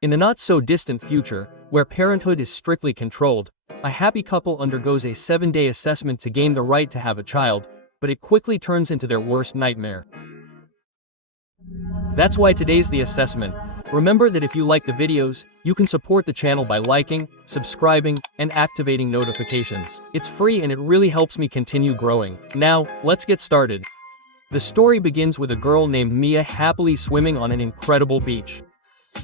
In the not-so-distant future, where parenthood is strictly controlled, a happy couple undergoes a 7-day assessment to gain the right to have a child, but it quickly turns into their worst nightmare. That's why today's the assessment. Remember that if you like the videos, you can support the channel by liking, subscribing, and activating notifications. It's free and it really helps me continue growing. Now, let's get started. The story begins with a girl named Mia happily swimming on an incredible beach.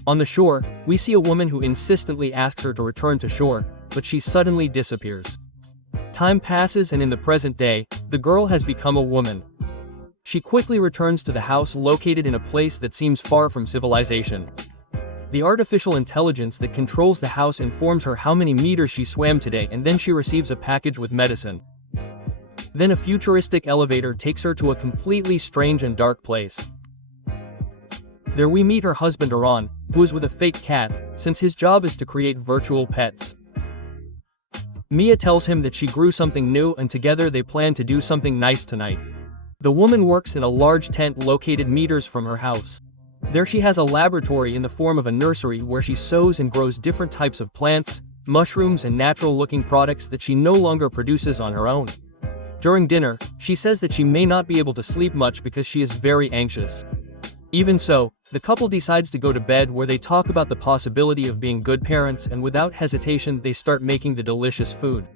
On the shore, we see a woman who insistently asks her to return to shore, but she suddenly disappears. Time passes and in the present day, the girl has become a woman. She quickly returns to the house located in a place that seems far from civilization. The artificial intelligence that controls the house informs her how many meters she swam today, and then she receives a package with medicine. Then a futuristic elevator takes her to a completely strange and dark place. There we meet her husband Aran, who is with a fake cat, since his job is to create virtual pets. Mia tells him that she grew something new and together they plan to do something nice tonight. The woman works in a large tent located meters from her house. There she has a laboratory in the form of a nursery where she sows and grows different types of plants, mushrooms and natural-looking products that she no longer produces on her own. During dinner, she says that she may not be able to sleep much because she is very anxious. Even so, the couple decides to go to bed where they talk about the possibility of being good parents, and without hesitation they start making the delicious food.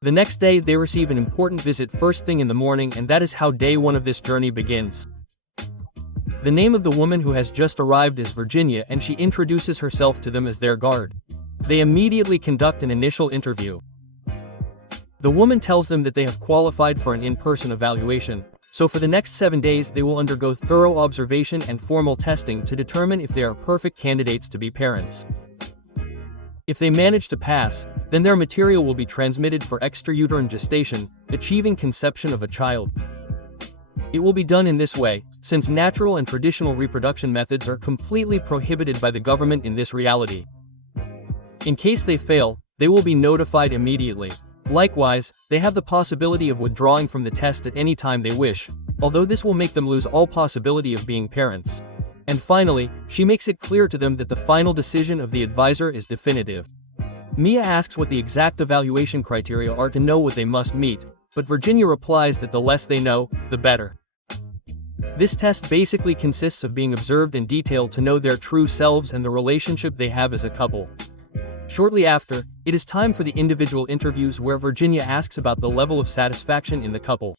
The next day they receive an important visit first thing in the morning, and that is how day one of this journey begins. The name of the woman who has just arrived is Virginia, and she introduces herself to them as their guard. They immediately conduct an initial interview. The woman tells them that they have qualified for an in-person evaluation, so for the next 7 days they will undergo thorough observation and formal testing to determine if they are perfect candidates to be parents. If they manage to pass, then their material will be transmitted for extrauterine gestation, achieving conception of a child. It will be done in this way, since natural and traditional reproduction methods are completely prohibited by the government in this reality. In case they fail, they will be notified immediately. Likewise, they have the possibility of withdrawing from the test at any time they wish, although this will make them lose all possibility of being parents. And finally, she makes it clear to them that the final decision of the advisor is definitive. Mia asks what the exact evaluation criteria are to know what they must meet, but Virginia replies that the less they know, the better. This test basically consists of being observed in detail to know their true selves and the relationship they have as a couple. Shortly after, it is time for the individual interviews where Virginia asks about the level of satisfaction in the couple.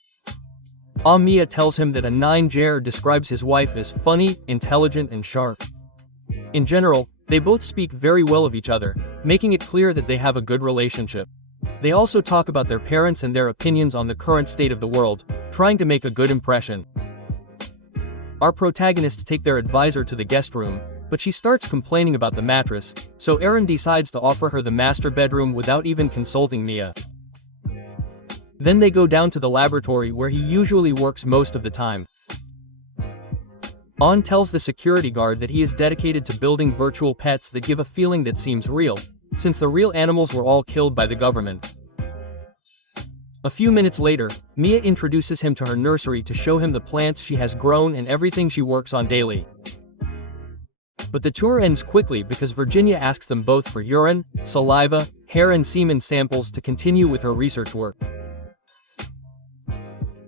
Mia tells him that a 9-ger describes his wife as funny, intelligent and sharp. In general, they both speak very well of each other, making it clear that they have a good relationship. They also talk about their parents and their opinions on the current state of the world, trying to make a good impression. Our protagonists take their advisor to the guest room, but she starts complaining about the mattress, so Aaron decides to offer her the master bedroom without even consulting Mia. Then they go down to the laboratory where he usually works most of the time. On tells the security guard that he is dedicated to building virtual pets that give a feeling that seems real, since the real animals were all killed by the government. A few minutes later, Mia introduces him to her nursery to show him the plants she has grown and everything she works on daily. But the tour ends quickly because Virginia asks them both for urine, saliva, hair and semen samples to continue with her research work.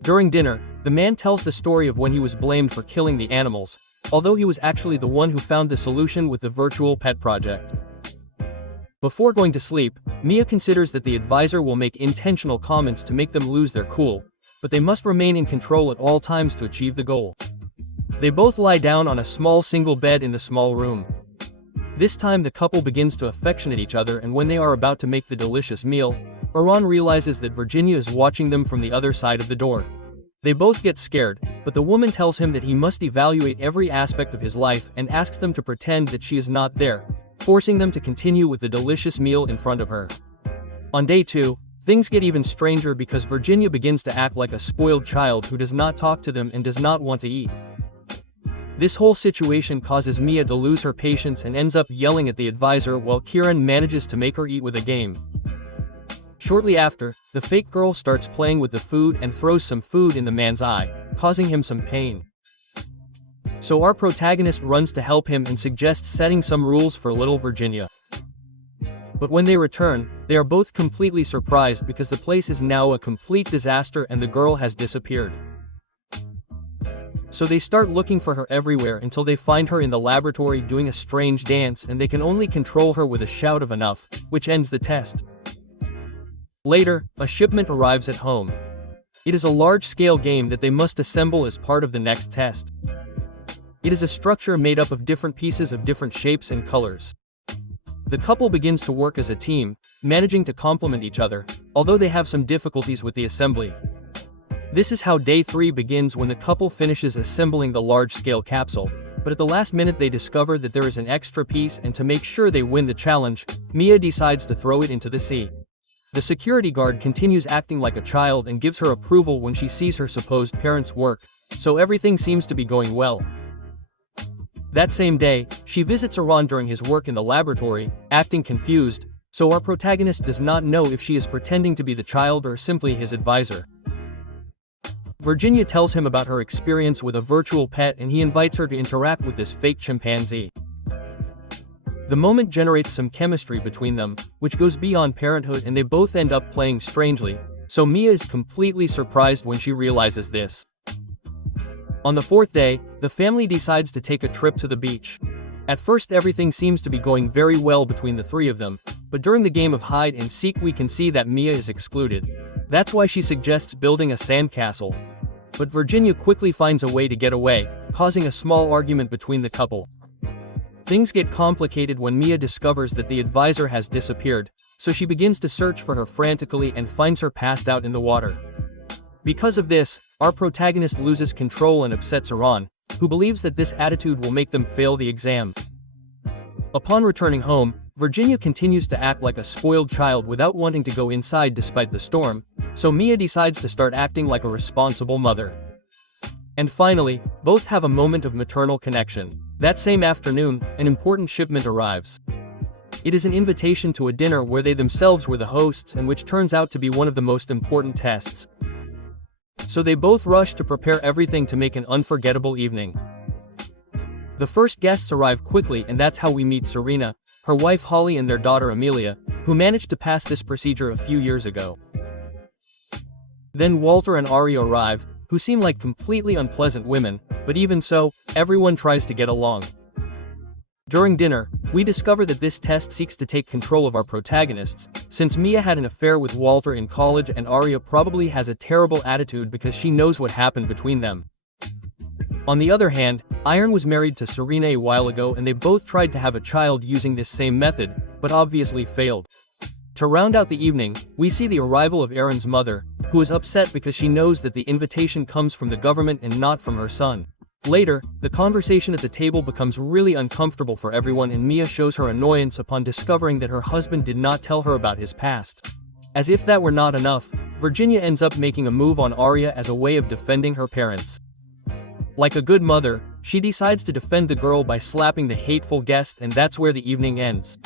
During dinner, the man tells the story of when he was blamed for killing the animals, although he was actually the one who found the solution with the virtual pet project. Before going to sleep, Mia considers that the advisor will make intentional comments to make them lose their cool, but they must remain in control at all times to achieve the goal. They both lie down on a small single bed in the small room. This time the couple begins to affectionate each other, and when they are about to make the delicious meal, Aran realizes that Virginia is watching them from the other side of the door. They both get scared, but the woman tells him that he must evaluate every aspect of his life and asks them to pretend that she is not there, forcing them to continue with the delicious meal in front of her. On day 2, things get even stranger because Virginia begins to act like a spoiled child who does not talk to them and does not want to eat. This whole situation causes Mia to lose her patience and ends up yelling at the advisor while Kieran manages to make her eat with a game. Shortly after, the fake girl starts playing with the food and throws some food in the man's eye, causing him some pain. So our protagonist runs to help him and suggests setting some rules for little Virginia. But when they return, they are both completely surprised because the place is now a complete disaster and the girl has disappeared. So they start looking for her everywhere until they find her in the laboratory doing a strange dance, and they can only control her with a shout of enough, which ends the test. Later, a shipment arrives at home. It is a large-scale game that they must assemble as part of the next test. It is a structure made up of different pieces of different shapes and colors. The couple begins to work as a team, managing to complement each other, although they have some difficulties with the assembly. This is how day 3 begins when the couple finishes assembling the large-scale capsule, but at the last minute they discover that there is an extra piece, and to make sure they win the challenge, Mia decides to throw it into the sea. The security guard continues acting like a child and gives her approval when she sees her supposed parents' work, so everything seems to be going well. That same day, she visits Iran during his work in the laboratory, acting confused, so our protagonist does not know if she is pretending to be the child or simply his advisor. Virginia tells him about her experience with a virtual pet and he invites her to interact with this fake chimpanzee. The moment generates some chemistry between them, which goes beyond parenthood, and they both end up playing strangely, so Mia is completely surprised when she realizes this. On the 4th day, the family decides to take a trip to the beach. At first everything seems to be going very well between the 3 of them, but during the game of hide and seek we can see that Mia is excluded. That's why she suggests building a sandcastle. But Virginia quickly finds a way to get away, causing a small argument between the couple. Things get complicated when Mia discovers that the advisor has disappeared, so she begins to search for her frantically and finds her passed out in the water. Because of this, our protagonist loses control and upsets Iran, who believes that this attitude will make them fail the exam. Upon returning home, Virginia continues to act like a spoiled child without wanting to go inside despite the storm, so Mia decides to start acting like a responsible mother. And finally, both have a moment of maternal connection. That same afternoon, an important shipment arrives. It is an invitation to a dinner where they themselves were the hosts and which turns out to be one of the most important tests. So they both rush to prepare everything to make an unforgettable evening. The first guests arrive quickly, and that's how we meet Serena, her wife Holly, and their daughter Amelia, who managed to pass this procedure a few years ago. Then Walter and Ari arrive, who seem like completely unpleasant women, but even so, everyone tries to get along. During dinner, we discover that this test seeks to take control of our protagonists, since Mia had an affair with Walter in college and Arya probably has a terrible attitude because she knows what happened between them. On the other hand, Iron was married to Serena a while ago and they both tried to have a child using this same method, but obviously failed. To round out the evening, we see the arrival of Aaron's mother, who is upset because she knows that the invitation comes from the government and not from her son. Later, the conversation at the table becomes really uncomfortable for everyone and Mia shows her annoyance upon discovering that her husband did not tell her about his past. As if that were not enough, Virginia ends up making a move on Arya as a way of defending her parents. Like a good mother, she decides to defend the girl by slapping the hateful guest, and that's where the evening ends.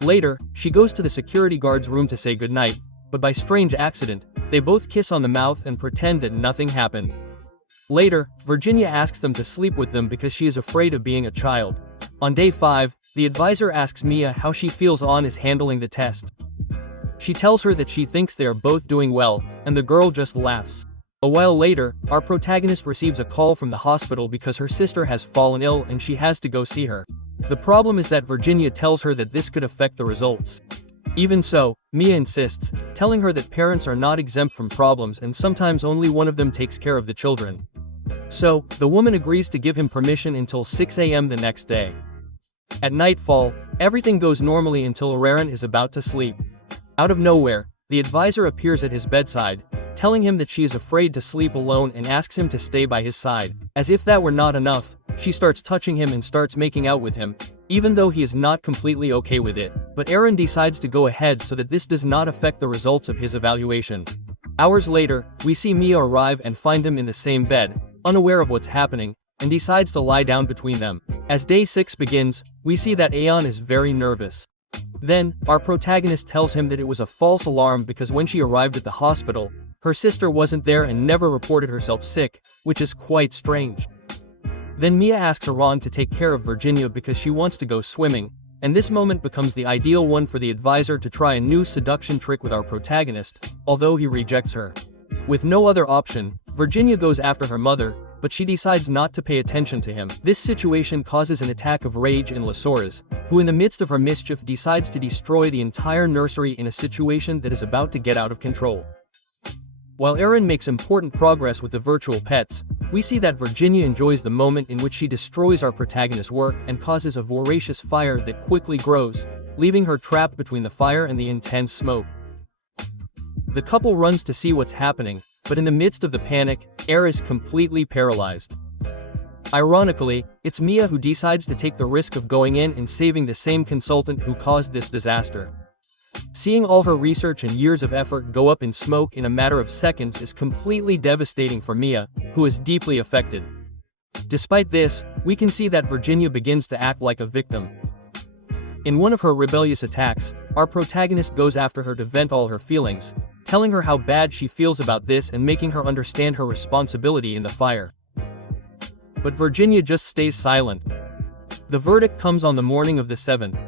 Later, she goes to the security guard's room to say goodnight, but by strange accident, they both kiss on the mouth and pretend that nothing happened. Later, Virginia asks them to sleep with them because she is afraid of being a child. On day 5, the advisor asks Mia how she feels on is handling the test. She tells her that she thinks they are both doing well, and the girl just laughs. A while later, our protagonist receives a call from the hospital because her sister has fallen ill and she has to go see her. The problem is that Virginia tells her that this could affect the results. Even so, Mia insists, telling her that parents are not exempt from problems and sometimes only one of them takes care of the children. So, the woman agrees to give him permission until 6 a.m. the next day. At nightfall, everything goes normally until Aaron is about to sleep. Out of nowhere, the advisor appears at his bedside, telling him that she is afraid to sleep alone and asks him to stay by his side. As if that were not enough, she starts touching him and starts making out with him, even though he is not completely okay with it. But Aaron decides to go ahead so that this does not affect the results of his evaluation. Hours later, we see Mia arrive and find them in the same bed, unaware of what's happening, and decides to lie down between them. As day 6 begins, we see that Aeon is very nervous. Then, our protagonist tells him that it was a false alarm because when she arrived at the hospital, her sister wasn't there and never reported herself sick, which is quite strange. Then Mia asks Aaron to take care of Virginia because she wants to go swimming, and this moment becomes the ideal one for the advisor to try a new seduction trick with our protagonist, although he rejects her. With no other option, Virginia goes after her mother, but she decides not to pay attention to him. This situation causes an attack of rage in Lasores, who in the midst of her mischief decides to destroy the entire nursery in a situation that is about to get out of control. While Aaron makes important progress with the virtual pets, we see that Virginia enjoys the moment in which she destroys our protagonist's work and causes a voracious fire that quickly grows, leaving her trapped between the fire and the intense smoke. The couple runs to see what's happening, but in the midst of the panic, Air is completely paralyzed. Ironically, it's Mia who decides to take the risk of going in and saving the same consultant who caused this disaster. Seeing all her research and years of effort go up in smoke in a matter of seconds is completely devastating for Mia, who is deeply affected. Despite this, we can see that Virginia begins to act like a victim. In one of her rebellious attacks, our protagonist goes after her to vent all her feelings, telling her how bad she feels about this and making her understand her responsibility in the fire. But Virginia just stays silent. The verdict comes on the morning of the 7th.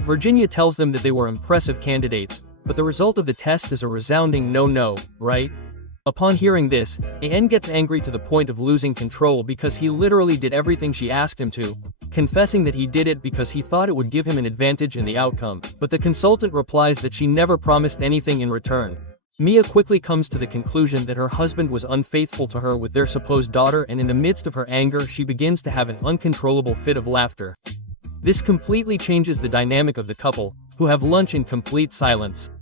Virginia tells them that they were impressive candidates, but the result of the test is a resounding no, right? Upon hearing this, An gets angry to the point of losing control because he literally did everything she asked him to, confessing that he did it because he thought it would give him an advantage in the outcome, but the consultant replies that she never promised anything in return. Mia quickly comes to the conclusion that her husband was unfaithful to her with their supposed daughter, and in the midst of her anger she begins to have an uncontrollable fit of laughter. This completely changes the dynamic of the couple, who have lunch in complete silence.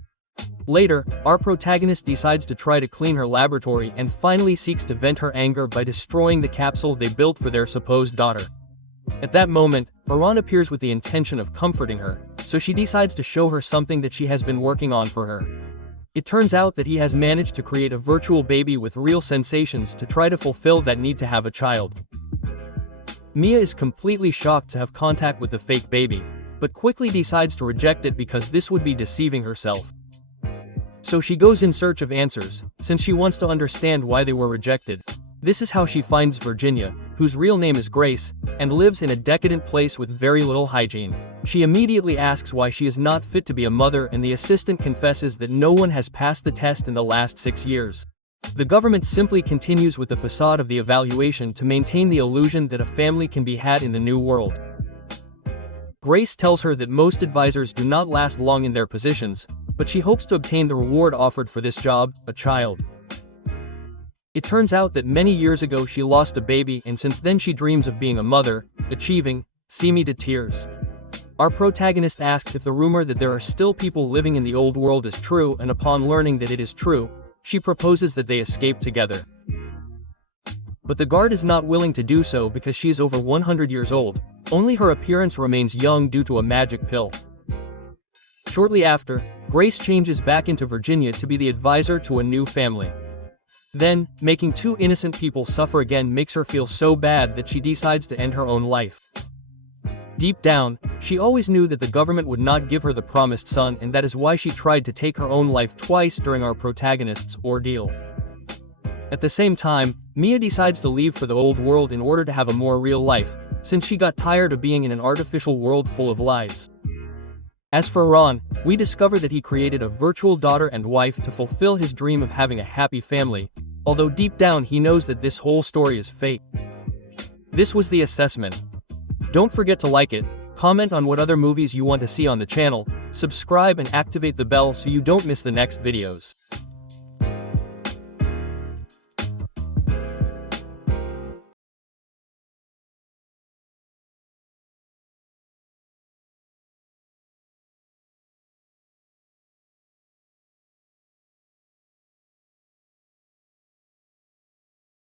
Later, our protagonist decides to try to clean her laboratory and finally seeks to vent her anger by destroying the capsule they built for their supposed daughter. At that moment, Aaron appears with the intention of comforting her, so she decides to show her something that she has been working on for her. It turns out that he has managed to create a virtual baby with real sensations to try to fulfill that need to have a child. Mia is completely shocked to have contact with the fake baby, but quickly decides to reject it because this would be deceiving herself. So she goes in search of answers, since she wants to understand why they were rejected. This is how she finds Virginia, whose real name is Grace, and lives in a decadent place with very little hygiene. She immediately asks why she is not fit to be a mother, and the assistant confesses that no one has passed the test in the last 6 years. The government simply continues with the facade of the evaluation to maintain the illusion that a family can be had in the new world. Grace tells her that most advisors do not last long in their positions, but she hopes to obtain the reward offered for this job, a child. It turns out that many years ago she lost a baby, and since then she dreams of being a mother, achieving, see me to tears. Our protagonist asks if the rumor that there are still people living in the old world is true, and upon learning that it is true, she proposes that they escape together. But the guard is not willing to do so because she is over 100 years old, only her appearance remains young due to a magic pill. Shortly after, Grace changes back into Virginia to be the advisor to a new family. Then, making 2 innocent people suffer again makes her feel so bad that she decides to end her own life. Deep down, she always knew that the government would not give her the promised son, and that is why she tried to take her own life twice during our protagonist's ordeal. At the same time, Mia decides to leave for the old world in order to have a more real life, since she got tired of being in an artificial world full of lies. As for Ron, we discover that he created a virtual daughter and wife to fulfill his dream of having a happy family, although deep down he knows that this whole story is fake. This was the assessment. Don't forget to like it, comment on what other movies you want to see on the channel, subscribe and activate the bell so you don't miss the next videos.